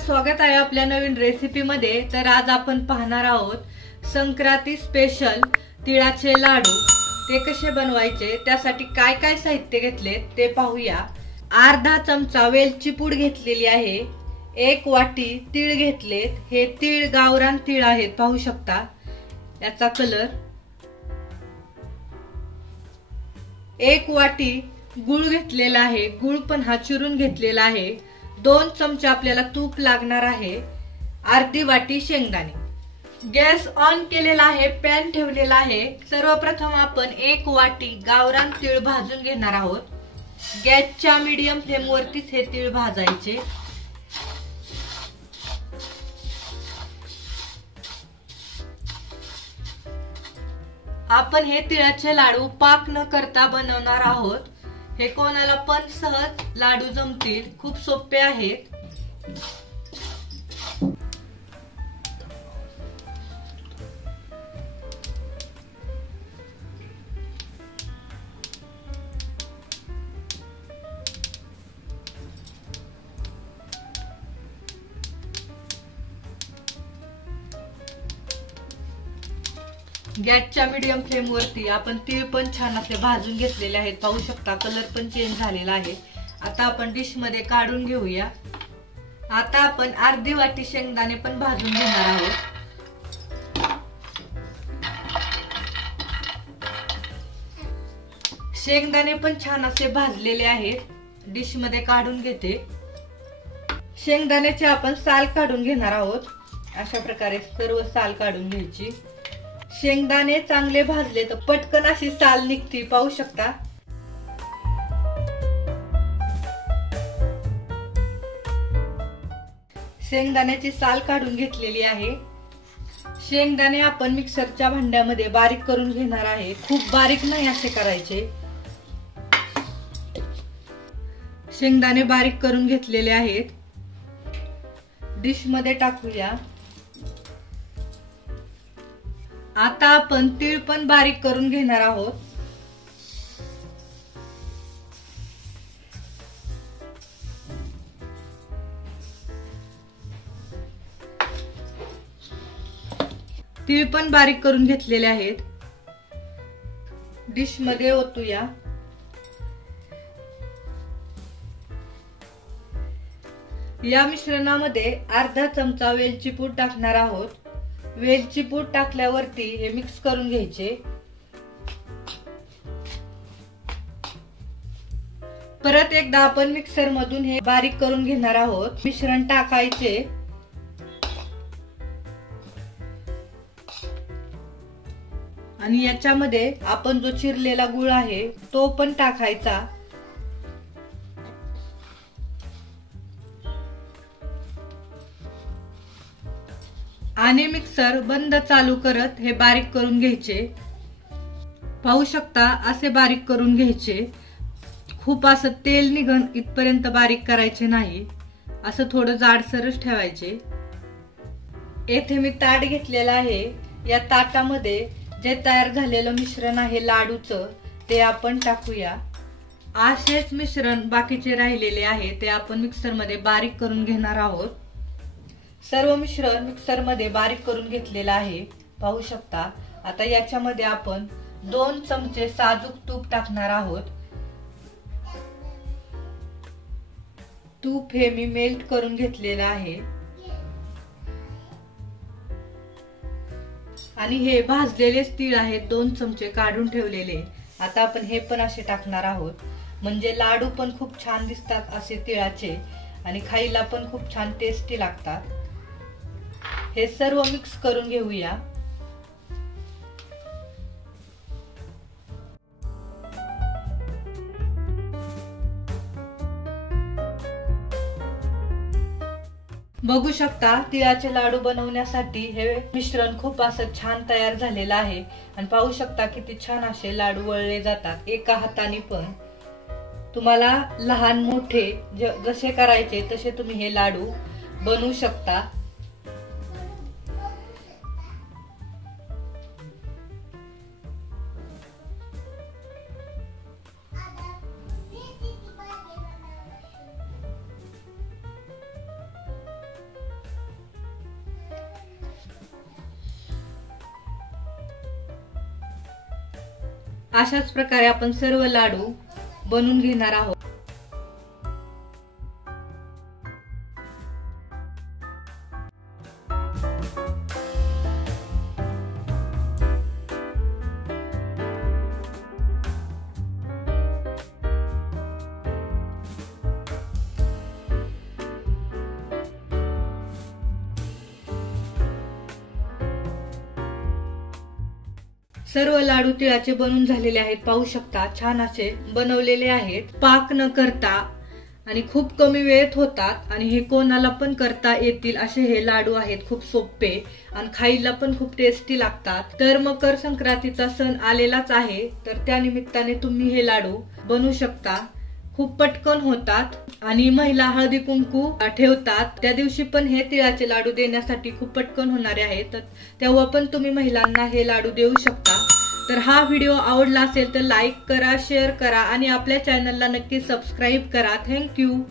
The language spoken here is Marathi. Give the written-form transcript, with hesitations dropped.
स्वागत आहे आपल्या नवीन रेसिपी मध्ये। तर आज आपण पाहणार आहोत संक्रांती स्पेशल तिळाचे लाडू। ते कसे बनवायचे, त्यासाठी काय काय साहित्य घेतले ते पाहूया। अर्धा चमचा वेलची पूड घेतलेली आहे, 1 वाटी तीळ घेतलेत। हे तीळ गावरान तीळ आहेत, पाहू शकता याचा कलर। 1 वाटी गुळ घेतलेला आहे, गुळ पण हा चिरून घेतलेला आहे। 2 चमचे आपल्याला तूप लागणार आहे। अर्धी वाटी शेंगदाणे। गॅस ऑन केलेला आहे, पॅन ठेवलेला आहे। सर्वप्रथम आपण 1 वाटी गावरान तीळ भाजून घेणार आहोत। गॅसच्या मीडियम फ्लेम वरतीच हे तीळ भाजायचे। आपण हे तिळाचे लाडू पाक न करता बनवणार आहोत। हे कोणाला पण सहज लाडू जमतील, खूप सोपे आहेत। गॅसच्या मीडियम फ्लेम वरती आपण तीळ पण छान असे भाजून घेतलेले आहेत, पाहू शकता कलर पण चेंज झालेला आहे। आता आपण डिश मध्ये काढून घेऊया। आता आपण अर्धी वाटी शेंगदाणे पण भाजून घेणार आहोत। शेंगदाणे पण छान असे भाजलेले आहेत, डिश मध्ये काढून घेते। शेंगदाण्याचे आपण साल काढून घेणार आहोत। अशा प्रकारे सर्व साल काढून घ्यायची। शेंगदाणे चांगले भाजले तर पटकन अशी साल निघते, पाहू शकता। शेंगदाण्याची साल काढून घेतलेली आहे। शेंगदाणे आपण मिक्सरच्या भांड्यामध्ये बारीक करून घेणार आहे, खूप बारीक नाही असे करायचे। शेंगदाणे बारीक करून घेतलेले आहेत, डिश मध्ये टाकूया। आता आपण तीळ पण बारीक करून घेणार आहोत। तीळ पण बारीक करून घेतलेले आहेत, डिश मध्ये ओतूया। या मिश्रणामध्ये अर्धा चमचा वेलची पूड टाकणार आहोत। वेलची पूड टाकल्यावरती हे मिक्स करून घ्यायचे। परत एकदा आपण मिक्सर मधून हे बारीक करून घेणार आहोत। मिश्रण टाकायचे आणि याच्यामध्ये आपण जो चिरलेला गुळ आहे तो पण टाकायचा आणि मिक्सर बंद चालू करत हे बारीक करून घ्यायचे। पाहू शकता असे बारीक करून घ्यायचे। खूप असं तेल निघन इथपर्यंत बारीक करायचे नाही, असं थोडं जाडसरच ठेवायचे। येथे मी ताट घेतलेला आहे, या ताटामध्ये जे तयार झालेलं मिश्रण आहे लाडूचं ते आपण टाकूया। असेच मिश्रण बाकीचे राहिलेले आहे ते आपण मिक्सर मध्ये बारीक करून घेणार आहोत। सर्व मिश्रण मिक्सर मध्ये बारीक करून घेतलेलं आहे, पाहू शकता। आता याच्यामध्ये आपण 2 चमचे साजूक तूप टाकणार आहोत। तूप हे मी मेल्ट करून घेतलेलं आहे आणि हे भाजलेले तीळ आहेत, 2 चमचे काढून ठेवलेले। आता आपण हे पण असे टाकणार आहोत, म्हणजे लाडू पण खूप छान दिसतात असे तिळाचे आणि खायला पण खूप छान टेस्टी लागतात। हे सर्व मिक्स करून घेऊया। बघू शकता तिळाचे लाडू बनवण्यासाठी हे मिश्रण खूप असं छान तयार झालेलं आहे आणि पाहू शकता किती छान असे लाडू वळले जातात एका हाताने पण। तुम्हाला लहान मोठे जसे करायचे तसे तुम्ही हे लाडू बनवू शकता। अशाच प्रकारे आपण सर्व लाडू बनवून घेणार आहोत। सर्व लाडू तिळाचे बनून झालेले आहेत, पाहू शकता छान असे बनवलेले आहेत। पाक न करता आणि खूप कमी वेळेत होतात आणि हे कोणाला पण करता येतील असे हे लाडू आहेत। खूप सोपे आणि खायला पण खूप टेस्टी लागतात। तर मकर संक्रांतीचा सण आलेलाच आहे, तर त्या निमित्ताने तुम्ही हे लाडू बनवू शकता। खूप पटकन होतात आणि महिला हळदी कुंकू ठेवतात त्या दिवशी पण हे तिळाचे लाडू देण्यासाठी खूप पटकन होणारे आहेत, तर तेव्हा पण तुम्ही महिलांना हे लाडू देऊ शकता। तर हा व्हिडिओ आवडला असेल तर लाईक करा, शेअर करा आणि आपल्या चॅनलला नक्की सबस्क्राईब करा। थँक्यू।